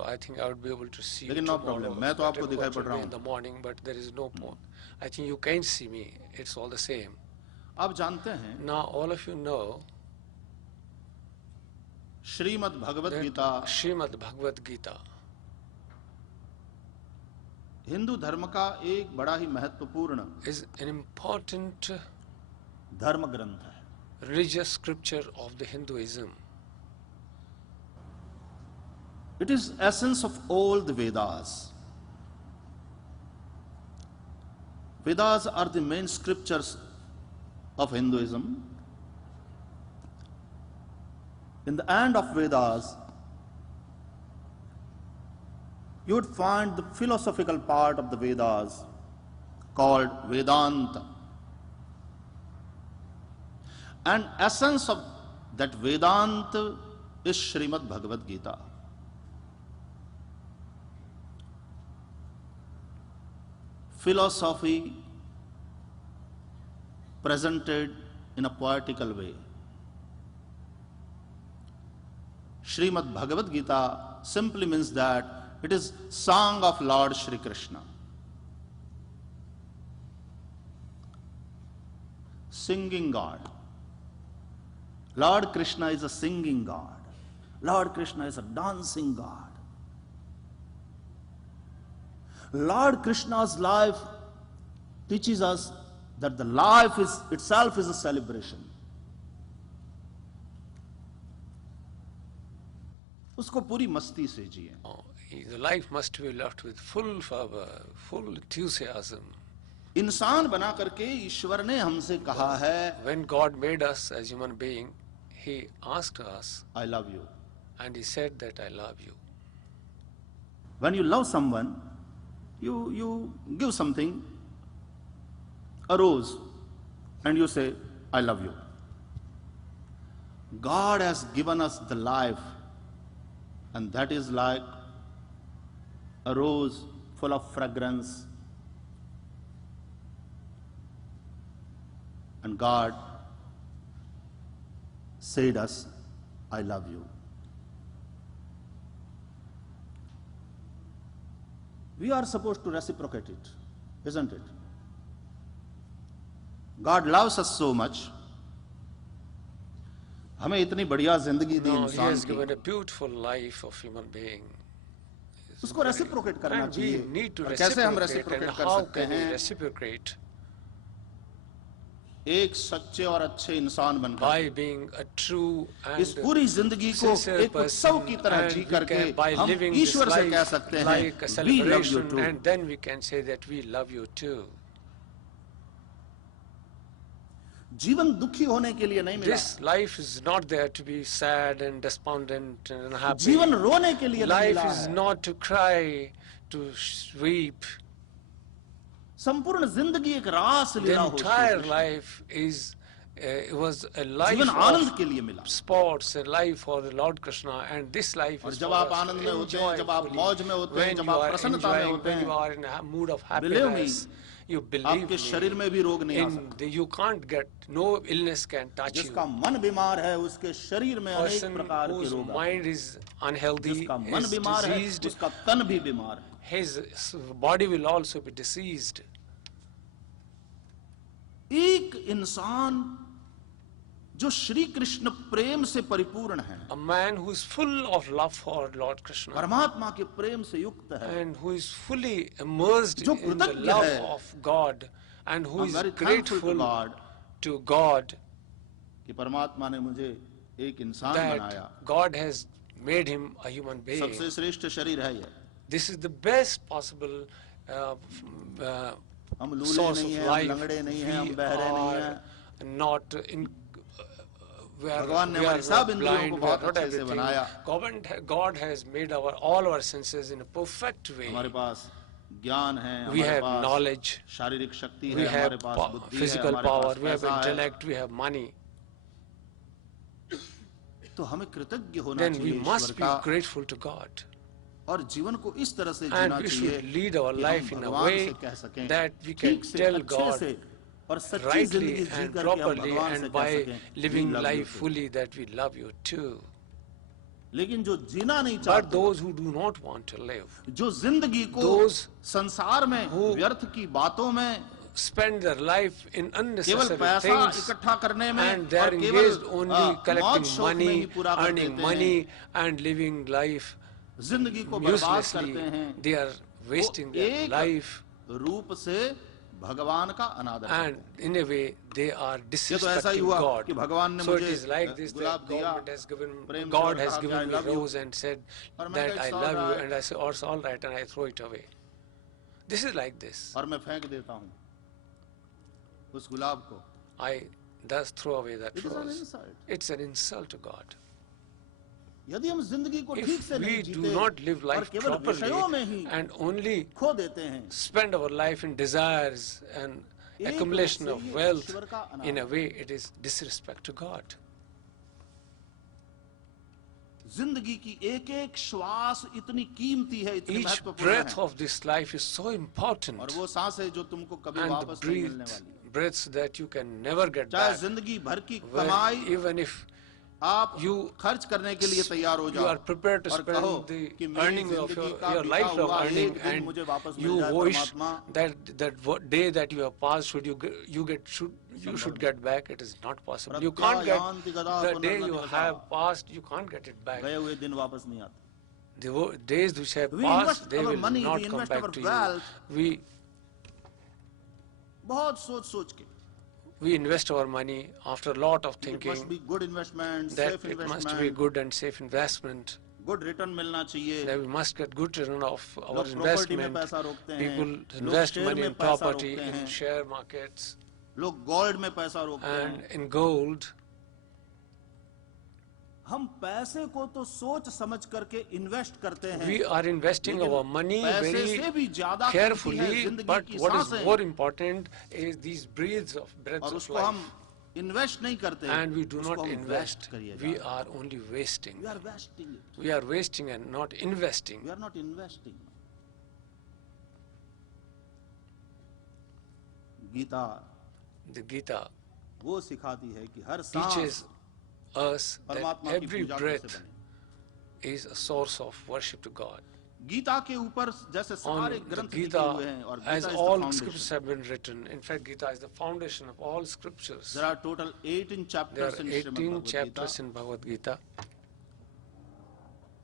tomorrow. I think I would be able to see you लेकिन no tomorrow. problem, मैं तो आपको whatever दिखाई what पड़ will रहा be in हूँ। the morning, but there is no point. I think you can see me. It's all the same. आप जानते हैं Now all of you know Shrimad Bhagavad that Gita Srimad Bhagavad Gita Hindu धर्म का एक बड़ा ही महत्वपूर्ण is an important धर्म ग्रंथ है। religious scripture of the Hinduism. It is essence of all the Vedas. Vedas are the main scriptures of Hinduism. In the end of Vedas, you would find the philosophical part of the Vedas called Vedanta. And essence of that Vedanta is Srimad Bhagavad Gita. Philosophy presented in a poetical way. Srimad Bhagavad Gita simply means that it is song of Lord Shri Krishna. Singing God. Lord Krishna is a singing God. Lord Krishna is a dancing God. Lord Krishna's life teaches us that the life itself is a celebration. उसको पूरी मस्ती से जिए। The life must be left with full fervor, full enthusiasm. इंसान बना करके ईश्वर ने हमसे कहा है, When God made us as human being, He asked us, I love you. and He said that I love you. When you love someone, you give something, a rose, and you say, I love you. God has given us the life, and that is like a rose full of fragrance. And God said us, I love you. We are supposed to reciprocate it, isn't it? God loves us so much. हमें इतनी बढ़िया जिंदगी दी No, He इंसान has given की, a beautiful life of human being. उसको reciprocate करना And we चाहिए। need to और कैसे हम reciprocate. And रेसिप्रोकेट कर how सकते can we हैं? reciprocate? एक सच्चे और अच्छे इंसान बनकर By being a true इस and पूरी जिंदगी को sincere एक उत्सव person, की तरह and जी we करके can, by हम living this ईश्वर से कह life सकते like a हैं, we love you celebration, too. and then we can say that we love you too. जीवन दुखी होने के लिए नहीं मिला, This life is not there to be sad and despondent and unhappy. जीवन रोने के लिए नहीं Life मिला is है। not to cry, to weep. संपूर्ण जिंदगी एक रास The लीला हो, entire life was a life Jeevan Anand of के लिए मिला। sports, a life for the Lord Krishna, and this life और is जब for आप us आनंद to में होते हैं, enjoy जब आप fully. मौज में होते हैं, When जब you आप are प्रसन्नता में enjoying, होते when you हैं, are in a mood of Believe me, happiness, you believe आपके शरीर में भी रोग नहीं आ सकता। you can't get, no illness can touch you. जिसका मन बीमार है, उसके शरीर में अनेक Person प्रकार के whose रोग आते हैं। mind is unhealthy, जिसका मन is बीमार है, diseased, उसका तन भी बीमार है। his body will also be diseased. एक इंसान जो श्री कृष्ण प्रेम से परिपूर्ण है, A man who is full of love for Lord Krishna, परमात्मा के प्रेम से युक्त है, and who is fully immersed जो in the कृतज्ञ love है, of God, and who I'm is very thankful to grateful God to God कि परमात्मा ने मुझे एक इंसान बनाया। that God has made him a human being. सबसे श्रेष्ठ शरीर है ये। This is the best possible हम लूले source नहीं of हैं, हम life. लंगड़े नहीं हैं, हम We बहरे नहीं हैं। are not in. भगवान ने We are हमारी सब not इंद्रियों को blind, we are बहुत not अच्छे से everything. बनाया। God has made all our senses in a perfect way. हमारे पास ज्ञान है, We हमारे have पास knowledge, शारीरिक शक्ति we है, have हमारे पास बुद्धि है, physical हमारे power, पास we have पैसा है। intellect, we have money. तो हमें कृतज्ञ होना Then we चाहिए must ईश्वर be का, grateful to God. और जीवन को इस तरह से And जीना we चाहिए should lead our कि life हम in a भगवान way से कह सकें, that we can ठीक से, tell अच्छे God से और सच्ची rightly जिंदगी जी and करके हम properly, भगवान से and कह by सकें, we living love you life too. fully, that we love you too. लेकिन जो जीना नहीं But चाहते, those who do not want to live, जो जिंदगी को those संसार में who व्यर्थ की बातों में, spend their life in केवल unnecessary पैसा things, इकट्ठा करने में and they are और केवल engaged only मौज collecting शौक में ही money, पूरा कर earning देते money, and living life हैं, जिंदगी को बर्बाद uselessly, करते हैं, they are wasting वो their एक life, रूप से भगवान का अनादर and करते in a way they are हैं। ये तो ऐसा ही disrespecting हुआ God. कि भगवान ने So it मुझे is like this that गुलाब दिया, government has given, प्रेम से God और has कहा कि given I me love you, rose and said और मैंने that कहा, I "It's all love you," right." and I say, "Oh, it's all right," and I throw it away. This is like this. और मैं फेंक देता हूँ उस गुलाब को। I thus throw away that It is an rose. insult. It's an insult to God. यदि हम जिंदगी को ठीक If से नहीं we do जीते not live और life केवल विषयों में ही properly and only खो देते हैं, spend our life in desires and एक accumulation रूप of से ये wealth, ईश्वर का अनादर in a है। way it is disrespect to God. जिंदगी की एक एक श्वास इतनी कीमती है, इतनी Each महत्वपूर्ण breath है, of this life is so important, और वो सांसें जो तुमको कभी and the वापस नहीं मिलने वाली, breaths that you can never get चाहे back. जिंदगी भर की When, कमाई even if आप you- खर्च करने के लिए तैयार हो you जाओ are prepared to और कहो spend the कि मेरी earning of जिंदगी का your बीता lifelong हुआ earning, एक दिन and मुझे वापस you मिल जाए, wish परमात्मा, that day that you have passed should you should get back. It is not possible. You can't प्रत्यायान्ति get गदा the day you पुनर्न have passed. You can't get it back. गए हुए दिन वापस नहीं आते। The days which have We passed, invest they our will money, not we come invest back our to wealth. you. बहुत सोच सोच के, We invest our money after a lot of it must be thinking good investment, that safe it must be investment, good and safe investment. good return मिलना चाहिए। That we must get good return of our लोग property में investment. पैसा रोकते हैं, People लोग invest share money में in पैसा property, रोकते in हैं, share markets, लोग गोल्ड में पैसा रोकते and हैं। in gold. हम पैसे को तो सोच समझ करके इन्वेस्ट करते हैं, We are investing लेकिन our money पैसे very से भी ज्यादा कीमती है carefully, जिंदगी but की what is सांसें, more important is these breaths of और of उसको हम life. इन्वेस्ट नहीं करते, And we do उसको not हम invest. वेस्ट करिए We जा रहे are only wasting. हैं। We are wasting it. We are wasting and not investing. We are not investing. Gita The Gita वो सिखाती है कि हर सांस teaches us that परमात्मा की every पूजा कैसे breath बने। is a source of worship to God. Gita के ऊपर जैसे On सारे the ग्रंथ लिखे Gita, हुए हैं और as Gita is all the scriptures foundation. have been written, in fact, Gita is the foundation of all scriptures. There are total 18 There chapters are in Srimad 18 Bhagavad Gita, chapters in Bhagavad Gita.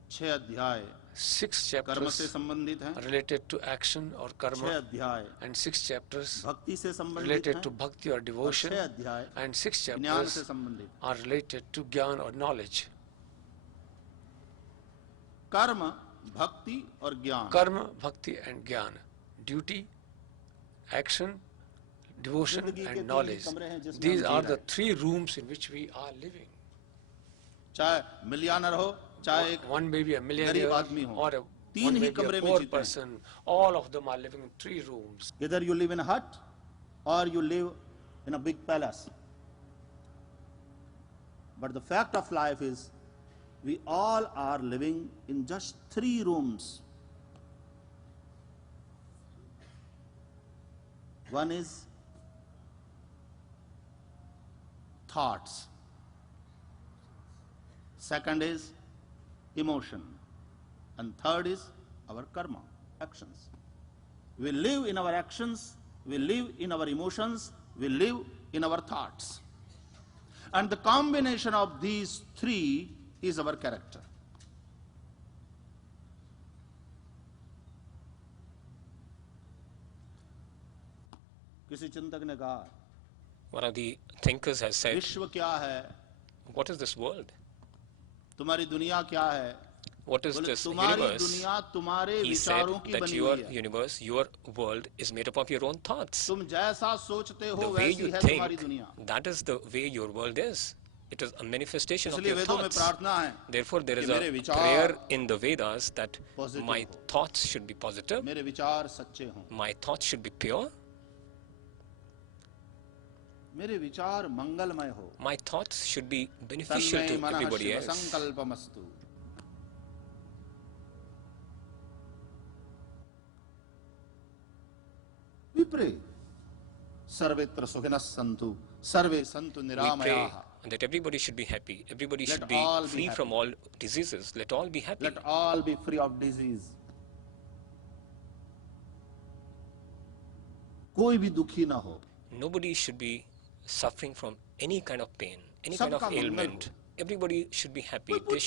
6 अध्याय 6 कर्म से chapters संबंधित हैं, related to action or 6 karma, अध्याय and 6 chapters भक्ति से संबंधित related to हैं, bhakti or और devotion, 6 अध्याय and 6 ज्ञान chapters से संबंधित। are related to jnana or knowledge. कर्म, भक्ति और ज्ञान, Karma, bhakti, and jnana. Duty, action, devotion, जिंदगी के तीन and knowledge. कमरे हैं जिसमें These हम are जी the रहे हैं। 3 rooms in which we are living. चाहे मिलियनर हो, चाहे एक One may be a millionaire गरीब आदमी हो, or तीन one ही may be कमरे a में poor जीते हैं। person. All of them are living in 3 rooms. Either you live in a hut or you live in a big palace. But the fact of life is we all are living in just 3 rooms. One is thoughts. Second is emotion. And third is our karma, actions. We live in our actions, we live in our emotions, we live in our thoughts. And the combination of these 3 is our character. किसी चिंतक ने कहा, One of the thinkers has said, विश्व क्या है, what is this world? तुम्हारी दुनिया क्या है? What is बोले this तुम्हारी universe? दुनिया तुम्हारे He said विचारों की that बनी your हुई है। universe, your world is made up of your own thoughts. तुम जैसा सोचते हो The way वैसी you है तुम्हारी think, दुनिया। that is the way your world is. It is a manifestation of इसलिए your वेदों में thoughts. प्रार्थना है Therefore, there is कि मेरे a विचार prayer in the Vedas that positive my हो। thoughts should be positive, मेरे विचार सच्चे हों, my thoughts should be pure, मेरे विचार मंगलमय हो, my thoughts should be beneficial तन्मे to मनः everybody Shiv else. संकल्पमस्तु। We pray, सर्वेत्र सुखिनः सन्तु, सर्वे सन्तु We निरामयाः। pray that everybody should be happy. Everybody Let should be all be free from happy. all diseases. Let all be happy. Let all be free of disease. कोई भी दुखी ना हो. Nobody should be suffering from any kind of pain, any सबका kind of Mangal ailment. हो. Everybody should be happy. They